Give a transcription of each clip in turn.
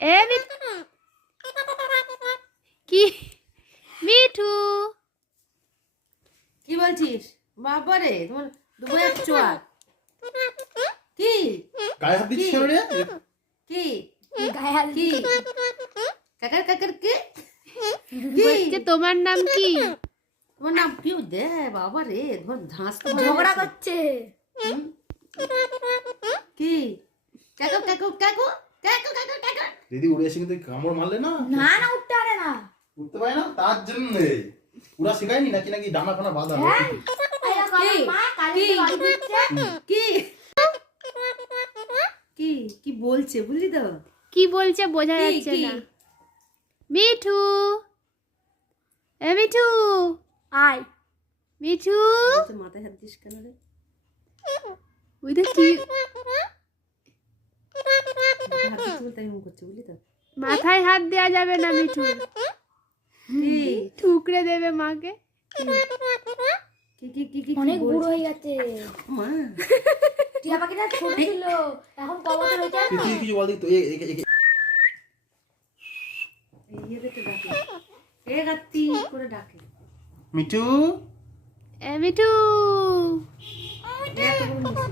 এ কি মিঠু কি বলছিস বাবারে তোমার দুবই এক চোয়ার কি গায়ে হাত দিচ্ছিস কেন রে? কি গায়ে হাত কি কাকার কাকার কি বলছে তোমার নাম কি? তোমার নাম কি দে বাবা রে তোমার ধাঁস তো ঝগড়া করছে। কি কাকু কাকু কাকু কাকু কাকু কাকু দিদি উড়ে এসে কিন্তু কামড় মারলে না না না উঠতে পারে না। উঠতে পারে না তার জন্য পুরা শেখায়নি নাকি নাকি ডানা ফানা বাঁধা কি কি কি বলছে বুঝলি তো কি বলছে বোঝা কি যাচ্ছে কি না। মিঠু এ মিঠু আয় মিঠু বলছে মাথায় হাত দিস কেন রে ওই দেখ কি মাথায় হাত দিতে বলতে এরকম করছে বুঝলি তো মাথায় হাত দেওয়া যাবে না মিঠু, কি ঠুকরে দেবে মাকে। কি কি কি কি অনেক বুড়ো হয়ে গেছে। মা টিয়া পাখিটা ছোট ছিল, এখন ক বছর হয়েছে জানো? তুই কিছু বল দিই তো এই দেখতে ডাকে এ গাত্তি করে ডাকে মিঠু এ মিঠু এত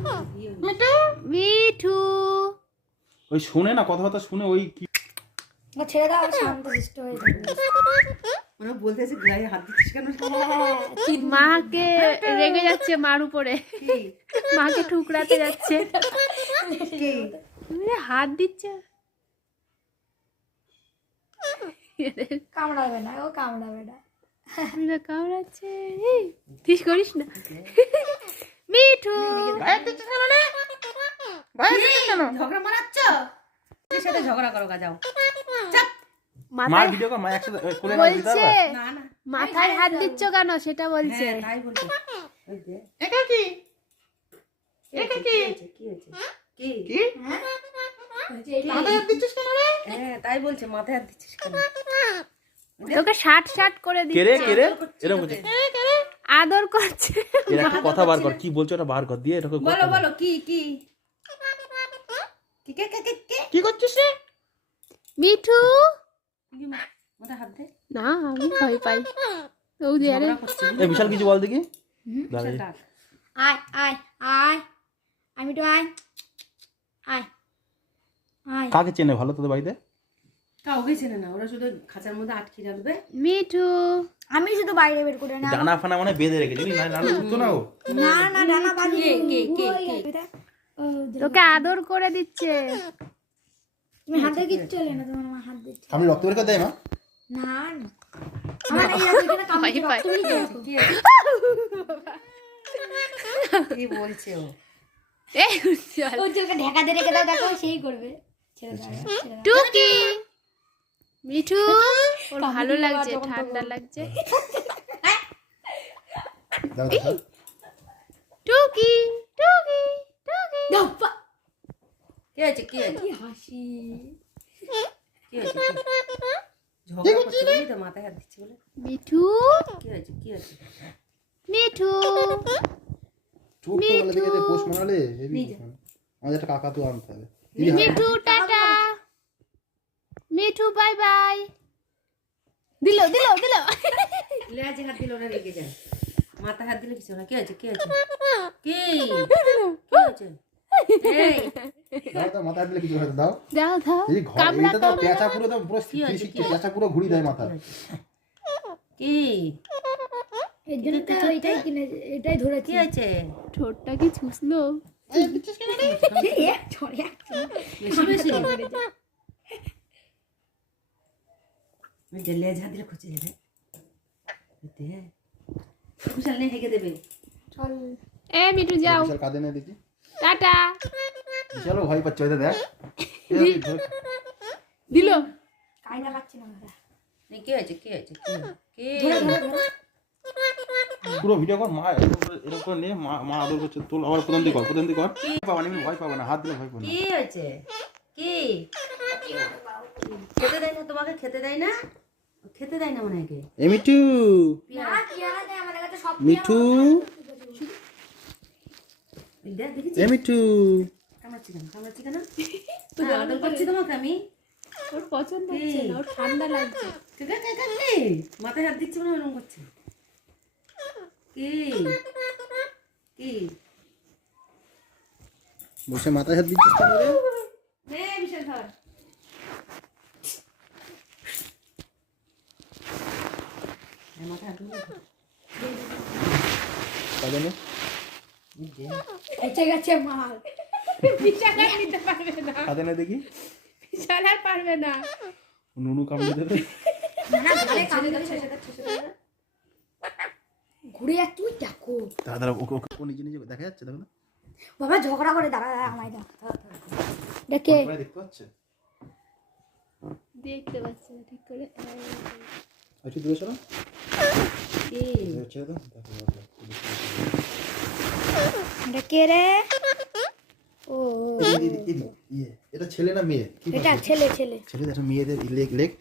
বড় মিঠু মিঠু ওই শুনে না কথাবার্তা শুনে ওই কি ওকে ছেড়ে দাও, শান্ত শিষ্ট হয়ে যাবে। ওরা বলতেছে গায়ে হাত দিচ্ছিস কেন মাকে রেগে যাচ্ছে মার উপরে, কি মাকে ঠুকরাতে যাচ্ছে। কি তুমি হাত দিচ্ছে কামড়াবে না, ও কামড়াবে না। কামড়াচ্ছে ঠিক করিস না। মিঠু ঝগড়া মারাচ্ছ এর সাথে ঝগড়া করো গা যাও চাপ মার মাথায় ভিডিও কর মা একসাথে কোলে না দিতে বলছে পারবে? না না মাথায় হাত দিচ্ছ কেন সেটা বলছে। হ্যাঁ তাই বলছে ওই দে এটা কি এটা কি কি হয়েছে কি কি মাথায় হাত দিচ্ছিস কেন রে হ্যাঁ তাই বলছে মাথায় হাত দিচ্ছিস কেন তোকে শার্ট শার্ট করে কে রে দিচ্ছে, কে রে এরকম করছে আদর করছে। এর একটা কথা বার কর কি বলছো ওটা বার কর দিয়ে এটাকে বলো বলো কি কি কি কে কে কে কে কি করছিস রে মিঠু কি মাথায় হাত দে না আমি ভয় পাই। ও যে আরে ঝগড়া করছে এই বিশাল কিছু বল দেখি দাঁড়াই ডাক আয় আয় আয়, আমি তো আয় আয় আয়। কাকে চেনে ভালো তোদের বাড়িতে কাউকে চেনে না ওরা শুধু খাঁচার মধ্যে আটকে রাখবে মিঠু আমি শুধু বাইরে বের করে না। ডানা ফানা মানে বেঁধে রেখেছি না না উঠতো না ও না না ডানা বাঁধি কে, কে, বুড়ো হয়ে কে? গেছে। ও, তোকে আদর করে দিচ্ছে। তুমি হাতে কিচ্ছু হলে না, তোমার আমার হাত দিচ্ছে। আমি রক্ত বের করে দেয় মা না না আমার এই হাতে এখানে কামড়ে ভয় পায়। রক্ত বেরিয়ে যাবে। কি আছে? কি বলছে ও এই চল। ওর চোখে ঢাকা দিয়ে রেখে দাও, দেখো সেই করবে। ছেড়ে দাও, ছেড়ে দাও। টুকি মিঠু ওর ভালো লাগছে, ঠান্ডা লাগছে। টুকি টুকি টুকি বাবা, কি আছে কি আছে কি হাসি। কি আছে ঝগড়া করছে বলি তো মাথায় হাত দিচ্ছে বলে মিঠু কি আছে কি আছে মিঠু ছোট বলে দেখে পোষ মানালে হেভি আমাদের একটা কাকা তো আনতে হবে Mithu tata Mithu bye bye. দিল দিল দিল লেজে হাত দিলে ওরা রেগে যায় মাথায় হাত দিলে কিছু না কি আছে কি আছে কি কি আছে এই দাও তো মাথা দিলে কিছু হয়তো দাও দাও দাও এই ঘর কামড়া এটা তো পেঁচা পুরো তো পুরো কি হয়েছে, শিখছে পেঁচা পুরো ঘুরি দেয় মাথা কি এর জন্য তো এটাই কিনেছে, এটাই ধরেছি। কি আছে ঠোঁটটা কি ছুঁচলো। বেশি বেশি যে লেজ হাত দিলে খুঁজে যাবে দে বিশাল নিয়ে হেগে দেবে চল এ মিঠু যাও বিশাল কাঁদে না দেখি টাটা। বিশালও ভয় পাচ্ছে ওই দেখ দিল কায়দা পাচ্ছি না আমরা। কি আছে কি আছে কি কি পুরো ভিডিও কর মা এরকম করে নিয়ে মা আদর করছে তোল আবার প্রথম দিকে কর পাবা না ভয় পাবে না হাত দিলে ভয় পাবে না কি আছে কি খেতে দেয় না তোমাকে খেতে দেয় না খেতে দেয় না মনে হয় এ মিঠু না পিয়ারা দেয় আমাদের কাছে, সব মিঠু দেখেছি এ মিঠু কামড়াচ্ছি কেন আদর করছি তোমাকে আমি ওর পছন্দ হচ্ছে না, ওর ঠান্ডা লাগছে। কে মাথায় হাত দিচ্ছে না এরকম করছে কে কে বসে মাথায় হাত দিচ্ছিস কেন রে? নে বিশাল ধর মাথায় হাত দিলে কাজে নে। এসে গেছে মাল। বিশাল আর নিতে পারবে না, হাতে নে দেখি। বিশাল আর পারবে না। নুনু কামড়ে দেবে। না ঘরে কামড়ে দিচ্ছে। ঘুরে যাচ্ছে তুই দেখো দাদা ওকে ওকে ও নিজে নিজে দেখা যাচ্ছে দেখো না। বাবা ঝগড়া করে দাঁড়া আমায় দাও দেখে সবাই দেখতে পাচ্ছে। দেখতে পাচ্ছে না ঠিক করে। একটু দূরে সরো। কে ছেড়ে দাও। দেখো, এটা কে রে ও এটা ছেলে না মেয়ে? কি এটা ছেলে ছেলে ছেলে দেখো মেয়েদের লেগ